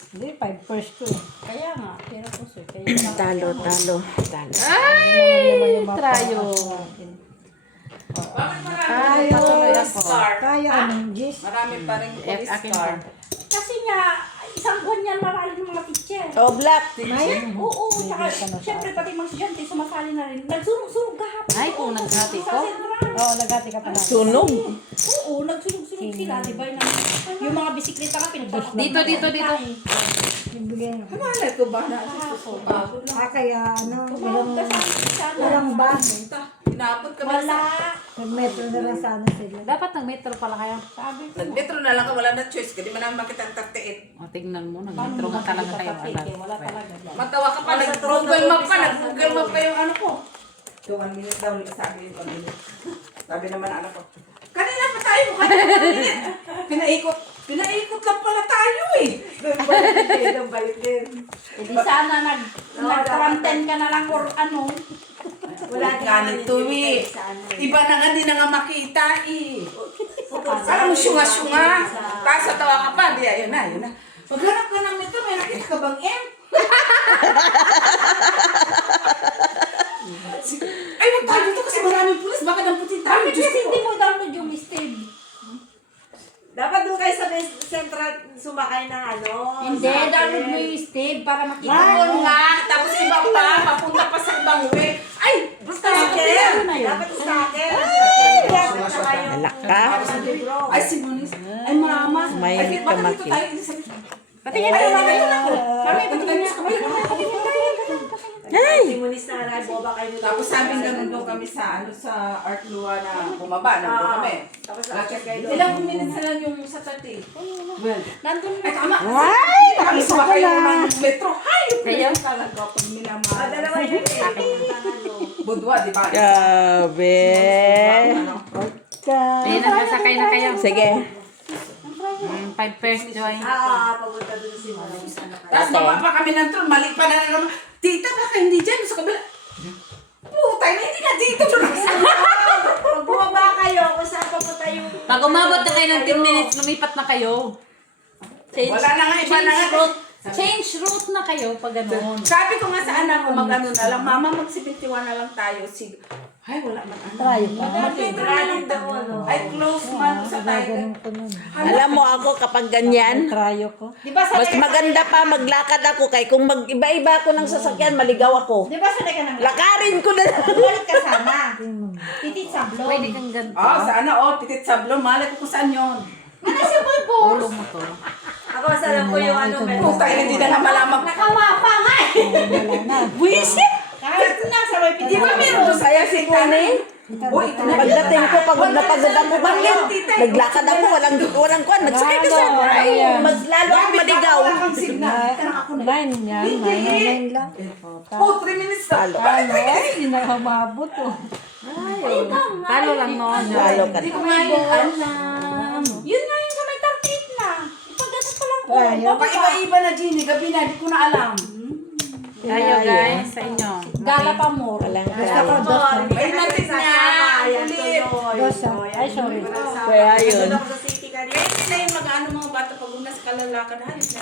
Hindi, 5 first ko. Kaya nga, pero puso. Kaya Talo, talo, talo. Ay! Trayo. Ay, Patuloy ako. Kaya anong Jis? marami pa rin police Akin car. pa. kasi nga, isang buwan yan marami ng mga teacher. Oh, black. Oo, tsaka syempre pati mga estudyante sumasali na rin. Nagsunog-sunog kahapon. Ay, kung naghati Sa ko. sentral. Oo, naghati ka pa na. Sunog. Oo, nagsunog-sunog sila, di ba? Yung mga bisikleta ka, pinagpapak. Dito. Ibigay na. Malay ko ba na pagod lang. Kaya walang bus. Inabot kami Wala. Nag-metro na lang sana sila. Dapat nag-metro pala kayo. Sabi ko. Nag-metro na lang ka, wala na choice. Kasi man naman makita ang 38. O, tignan mo. Nag-metro ka talaga kayo. Wala talaga dyan. Matawa ka pa, nag-Google Map pa, nag-Google Map pa yung ano ko. 1 minute daw, sabi yung 1 minute. Sabi naman anak ko, kanina pa tayo, kanina 1 minute. Pinaikot lang pala tayo eh. Doon balik din. E di sana nag-quarantine ka na lang or ano. Wala Ganito eh. Iba na nga, di na nga makita eh. Parang syunga-syunga. Tapos tawa ka pa, di ayun na. Maghanap ka ng ito, may nakita ka bang M? Ay, wag tayo dito kasi maraming pulis. Baka damputin tayo. Bakit kasi hindi mo download yung Steve? Dapat doon kayo sa central sumakay ng ano. Hindi, download mo yung Steve para makita mo. Doon nga. Tapos iba pa, papunta pa sa ibang way. Ay, basta sa Stalker. na yun. Dapat stalker. Alak ka. Ay, si Moniz. Ay, mama. May Ay, baka dito kamaki. tayo. Patingin na naman kayo. Mami, patingin na. Si Munis na aray, boba kayo dito. Tapos sabi ganun daw kami sa Art Lua na bumaba. Nandun kami. Tapos lakit kayo doon. Ilang minutes na lang yung sa 30. Nandun Ay, na. tama. Ay, kami sumakay yung ng metro. Hay! Kayo? Talaga pag minamahal. Dalawa yun eh. Budwa, di ba? Grabe. Ayun, nakasakay na kayo. Sige. 5 pairs, Joy. Papunta doon si Munis. Tapos baba pa kami ng tron. Mali pa na naman. Tita, baka hindi dyan. Sa kabila. Putay na, hindi na dito. Pag bumaba kayo, kung saan papunta yung Pag umabot na kayo ng 10 minutes, lumipat na kayo. Wala na nga, iba na nga. route. Change route na kayo pag gano'n. Sabi ko nga sa anak ko, mag-ano na lang, mama, mag-71 na lang tayo. Ay, wala man ano. Try pa. Mag-Pedro na lang daw. Ay, close man sa tayo. Alam mo ako kapag ganyan, Tryo ko. Di ba mas sanay ka? maganda pa maglakad ako kay kung mag-iba-iba ako ng sasakyan, maligaw ako. Di ba sanay ka ng Lakarin ko na lang. Balik ka sana. Titit sa blog. Pwede kang ganito. Sana, Pitit Sablo, malay ko kung saan yun. Ano si Boy Boss? Ulo mo to. Ako, alam ko yung ano, Puta, hindi na nga malamang. Nakawapa nga eh. Buisit! Kahit na sa may Di ba meron doon saya si Tane? O, ito na. Pagdating ko, pag napagod ako, naglakad ako, walang kwan, nagsakay ka sa mas lalo akong maligaw. Wala kang signal. Nine yan. Nine lang. 3 minutes na. Ano? Hindi na umabot oh. Talo lang noon. Lalo ka Hindi na. ko nga yung alam. Yun nga yung sa may 38 na. Ipagdating pa lang ko. Pag iba-iba na, Ginny, gabi na, di ko na alam. Tayo guys, sa inyo. Gala pa mo. Walang May natin niya. Ulit. Dosa. Ay, sorry. Kaya yun. Doon ako sa city kanina. Kaya hindi na yung mag-ano mga bata pag una sa kalalakad. Halos na.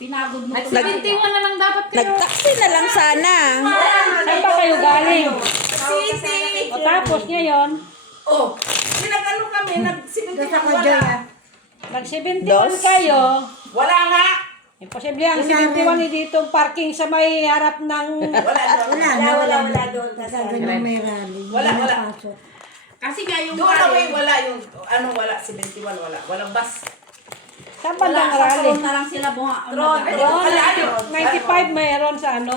Pinagod mo. Nag-71 na lang dapat kayo. Nag-taxi na lang sana. Saan ba kayo galing? City. O tapos ngayon, Oh, pinag-ano kami, nag-71 Dosa ko, wala. Joy, ah. nag-71 Dos. kayo. Wala nga. Imposible ang 71 ni dito parking sa may harap ng... Wala doon. Kasi ganyan may rally. Wala. Pasok. Kasi nga yung Doon away, wala yung, wala, 71, wala. Walang bus. Saan ba ng sa rally? salon na lang sila bunga. Ay, di ko kalaan yun. 95 mayroon sa ano?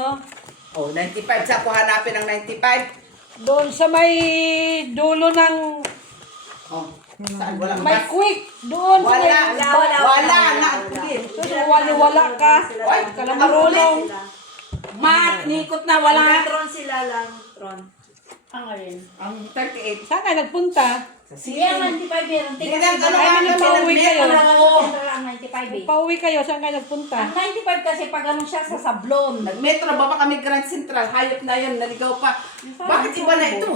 Oh, 95. Sa ko hanapin ang 95. Doon sa may dulo ng... Oh, saan? Walang May bus. quick. Doon sa may... Wala nga. Wala ka. Ay, Kalamarulong. Nikot na, wala. Tron sila lang, Tron. Ang alin. Ang 38. Saan ka nagpunta? Sige, ang 95 meron. Hindi na, ano Ay, nga kami, pauwi kayo. Central ang 95 eh. Pauwi kayo. Saan ka nagpunta? Ang 95 kasi pag ano siya sa Sablon. Nag-metro ba kami Grand Central? Hayop na yun, naligaw pa. Bakit iba na ito?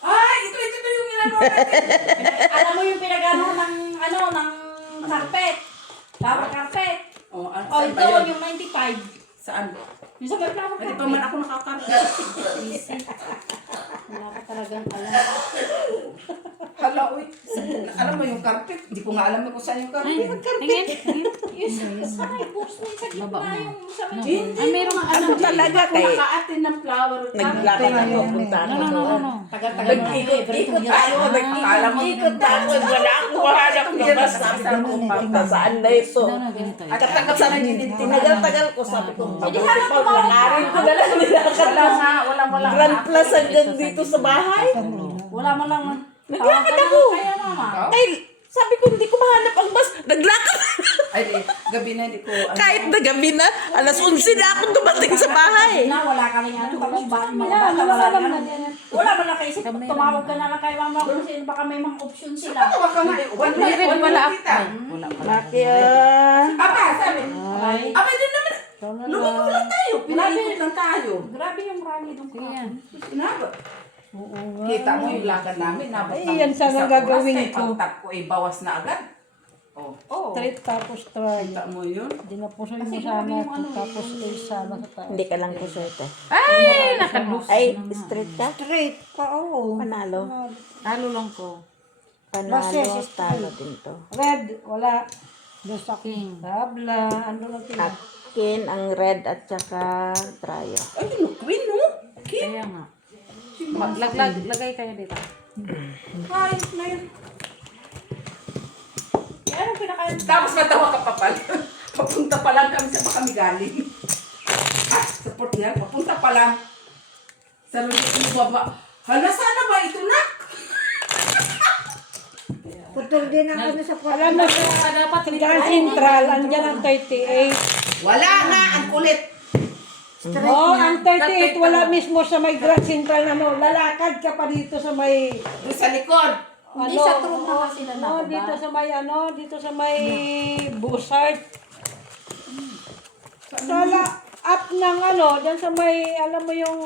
Ay, ito yung inano natin. Alam mo yung pinagano ng carpet. Flower carpet. Oh, ano, Oh, saan ito ba yun? yung 95. Saan? Yung sa may flower Hindi carpet. pa man ako nakakarpet. Wala ka talagang alam. Hala, uy. Alam mo yung carpet? Hindi ko nga alam kung saan yung carpet. Tingin. Sa may post na yung sa gitna yung sa may Hindi, meron ko nga ano alam. talaga Hindi kay- ko nakaatin ng flower. Naglakad ako, punta ako doon. tagal-tagal mo na every 2 years. Ay, akala mo. Ikot na ako, wala akong mahanap ng bus. Sabi ko, pumunta saan na ito? Ganito eh. Tinagal-tagal ko, sabi ko, mabuti pa, lakarin ko na lang nilakad Wala. Grand Plaza hanggang dito sa bahay. Wala mo lang. Naglakad ako. Kaya mama. Ay, sabi ko, hindi ko mahanap ang bus. Naglakad. Ay, gabi na, hindi ko. Kahit na gabi na, alas 11 na ako dumating sa bahay. Na wala ka rin ano. Tapos ba, mga bata, wala ka wala mo na kaisip. Tumawag ka na lang kay mama kung sino baka may mga option sila. Tawa ka nga eh. May red pala ako. Laki ah. Apa, sabi. Ay, Aba, din naman. Lumiko lang tayo. Pinaikot lang tayo. grabe yung rally doon. Inaba. Kita mo yung lakad namin. Nabot Ay, ng yan sana isang gagawin oras, ko. Pag tap ko, bawas na agad. Oh, Straight tapos try. kita mo yun. Dinapusoy mo sana. Tapos sana sa taas. Hindi ka lang kuserte. Ay, nakadus. Ay, straight ka? Straight pa, oo. Panalo. Talo lang ko. Panalo, talo din to. Red, wala. Doon sa King. tabla. Ano lang tingin? Akin ang red at saka tryo. Ay, no, queen, no? Kaya nga. Lagay kayo dito. Ayos na yun. Ano pinaka... Tapos matawa ka pa pala. Papunta pa lang kami sa kami galing. Sa Port Real, papunta pa lang. Sa Luzon, baba. Hala, sana ba ito na? Putol din ang ano sa Alam mo, Dapat Grand Central, andyan ang 38. Wala nga, ang kulit. Oh, ang 38, wala mismo sa may Grand Central na no. Lalakad ka pa dito sa may... Doon sa likod. Hindi sa truth na kasi sila Oh, dito sa may dito sa may Busart. Sa up ng diyan sa may, alam mo yung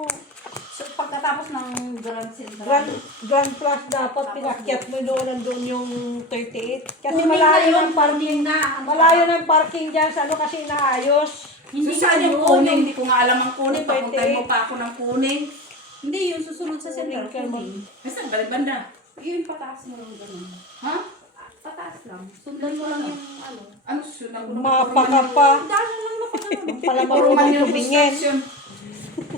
So, pagkatapos ng Grand Central. Grand Plus dapat pinakyat mo doon, nandun yung 38. Kasi Kuning na malayo yun, ng parking. kuning na. Malayo ng parking dyan sa ano kasi naayos. Hindi So, saan yung yun. kuning? Hindi ko nga alam ang kuning. Papuntay mo pa ako ng kuning. Hindi, yung susunod sa Central. Kuning. Saan ba banda? Yun, pataas mo lang ganun. Ha? Pataas lang. Sundan mo lang yung ano. Ano siya? Mapa ka pa. Dahil lang na pagkano. Pala marunong tumingin.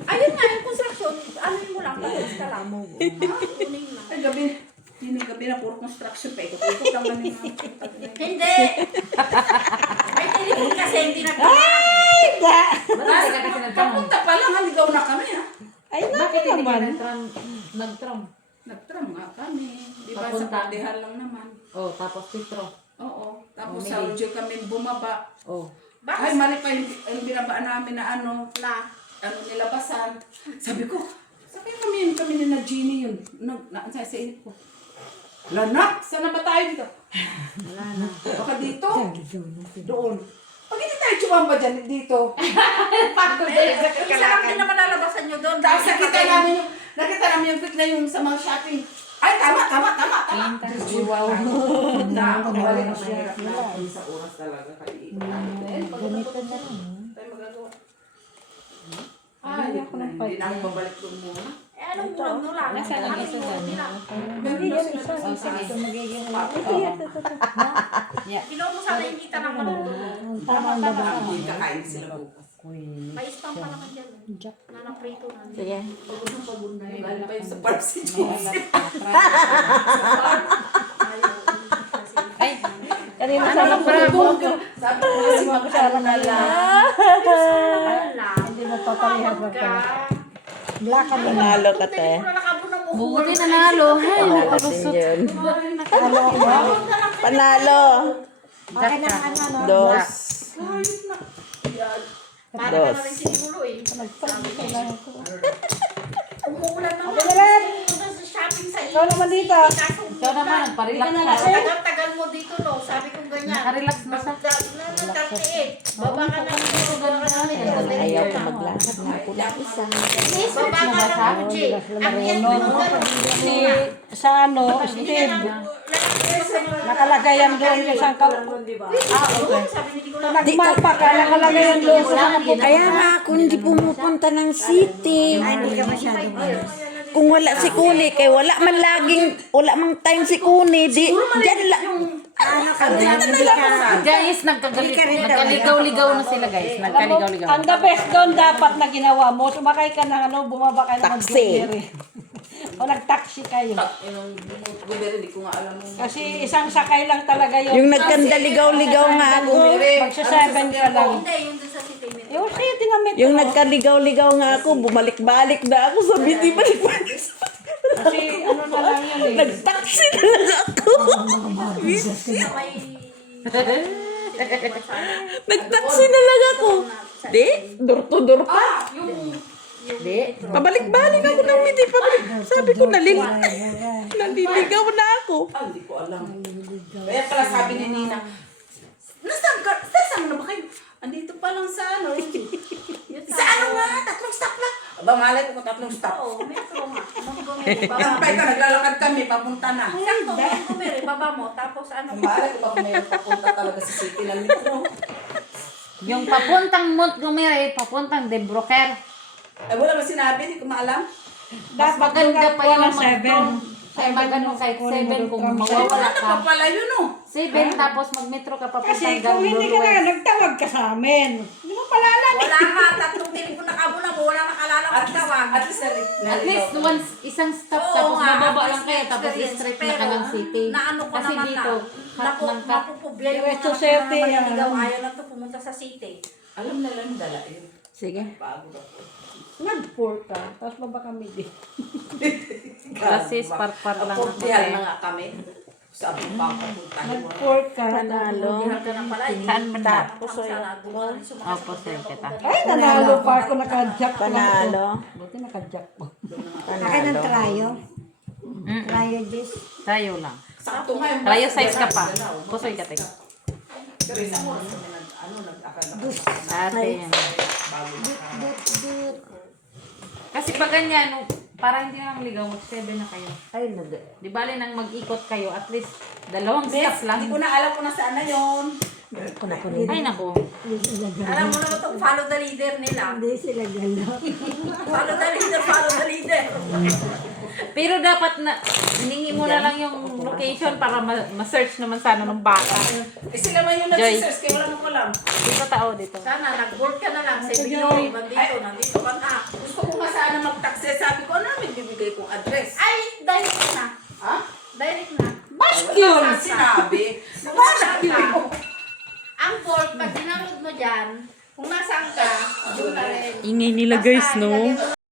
Ayun nga, yung construction, ano mo lang, pataas ka lang. Kuning lang. Ay, gabi. Hindi gabi na puro construction pa. Ikot-ikot lang man yung mga. Hindi! May telephone kasi hindi na Papunta pa lang, haligaw na kami ha. Ay, Bakit hindi ka naman. nag-tram? Nag-tram nga kami. Di ba sa Papunta. Pandehan lang naman. Oh, tapos Petro. Oo. Tapos Bumili. sa Ujo kami bumaba. Oh. Ay, mali pa yung binaba namin na ano, nilabasan. Sabi ko, sabi kami ni na Jeannie yun. Sa inip ko. Lanak, saan na ba tayo dito? Wala na. Baka dito? Doon. Pag hindi tayo chumamba dyan, dito. Isa lang din naman nalabasan nyo doon. Tapos nakita namin yung pic na yung sa mga shopping. Ay, tama. Wow. Na, balik ang mahirap natin sa oras talaga. Ganito na lang. Tayo magagawa. Ay, hindi na ako babalik doon muna. Eh, anong murang-murang? Nasaan ang isa dyan? Meron na sila Oh, sige. Ginawa mo sana yung kita ng malulunod. Hindi kakain sila bukas. May spam pa naman dyan. Na naprito na. Sige. Lalo pa yung sa park si Joseph. Ay, Kanina sana Sabi ko kasi mag-ano na lang. hindi mo paparehas mo ka. Black ka na. Panalo ka, te. buti nanalo. Ay, Panalo yun. Panalo. Akin ang ano. Dos. Para Dos. ka na rin sinimulo eh. Umuulan naman. Pinalad! Pumunta sa shopping sa Ikaw naman dito. ikaw naman, nagpa-relax na. Tagal-tagal mo dito no. Sabi kong ganyan. Nakarelax na sa... Baba ka na dito. Baba ka na Ayaw ko maglakad na ako ng isa. Baba ka na Uji. Ang yan mo Si, sa ano, Steve, nakalagay yan doon sa isang nagmapa ka, nakalagay yan doon sa isang Kaya nga ako hindi pumupunta ng city. Hindi ka masyadong malas. Kung wala si Kuni, kay wala mang time si Kuni, di, dyan lang. Ano ka lang, hindi ka... Guys, nagkaligaw-ligaw na sila guys. Nagkaligaw-ligaw. Ang the best doon dapat na ginawa mo, sumakay ka ng ano, bumaba ka ng Taxi. O nag-taxi kayo. Yung hindi ko nga alam mo. Kasi isang sakay lang talaga yun. Yung nagkandaligaw-ligaw nga ako. Magsa-7 ka lang. Hindi, yung dun sa city metro. Yung city na metro. Yung nagkaligaw-ligaw nga ako, bumalik-balik na ako. Sabi, di balik-balik. Kasi ano na lang yun eh. Nag-taxi na lang ako. Nag-taxi na lang ako. Di, door-to-door pa. Di, pabalik-balik ako ng hindi pabalik. Sabi ko, naliligaw na ako. Ah, hindi ko alam. Kaya pala sabi ni Nina, nasaan na ba kayo? Andito pa lang sa ano. Sa ano nga? 3 stop lang. Aba, malay ko kung 3 stop. Oo, metro nga. Montgomery, baba. Gampay ka, naglalakad kami, papunta na. Sakto, Montgomery, baba mo. Tapos ano? Malay ko ba kung mayroon papunta talaga sa city ng metro. Yung papuntang Montgomery, papuntang De Broker. Ay, wala ba sinabi? Hindi ko maalam. Mas maganda pa yung ng 7. Ay, maganda kahit 7 kung mawawala Wala ka. pa pala yun, oh. 7 tapos mag-metro ka Kasi papuntang kung hindi ka na, nagtawag ka sa amin. Hindi mo pala alam. Wala nga, 3 telepono na kabuna mo. Wala nakalala ko tawag. At least, At least once, isang stop Oo tapos nga, mababa at lang kayo least tapos experience. straight na Pero, ka ng city. Naano ko Kasi naman dito, na. cut ng cut. Mapupubya yung Diretso mga city, maniligaw. yan. Ayaw na to pumunta sa city. alam na lang dala yun. Sige. Pagod ako. Nag-pour ka, tapos baba kami din. Kasi par-par lang ako. Pagdihan na nga kami. Sabi pa papunta. Nag-pour ka. Panalo. Dihan ka na pala. Saan ba na? Pusoy. Opo, sir, kita. Ay, nanalo pa ako, naka-jack pa lang ako. Panalo. Buti naka-jack po. Akin ang trayo. Trayo dis. Tayo lang. Sakto nga yung Tayo size ka pa. Pusoy ka, tayo. Pero isang oras kami nag-akala. Ate. Kasi pag ganyan, para hindi na maligaw, mag-7 na kayo. Ay, nag- Di bali nang mag-ikot kayo, at least dalawang Bes, stop lang. hindi ko na alam kung nasaan na yun. Ay, nako. Hindi sila Alam gano'n. mo naman itong follow the leader nila. Hindi sila gano'n. Follow the leader, follow the leader. Pero dapat na, hiningi mo na lang yung location para ma-search naman sana ng bata. Eh sila man yung Joy. nagsisers, kaya wala mo ko lang. Dito tao dito. Sana nag-work ka na lang sa video. Nandito ka na. Gusto ko nga sana mag-taxi. Sabi ko, ano namin bibigay kong address? Ay, direct na. Ha? Direct na. Yun! Sinabi. Sinabi ko. Ang port, pag dinarod mo dyan, kung nasaan ka, doon na rin. Ingay nila guys, Basta, no? ilagay mo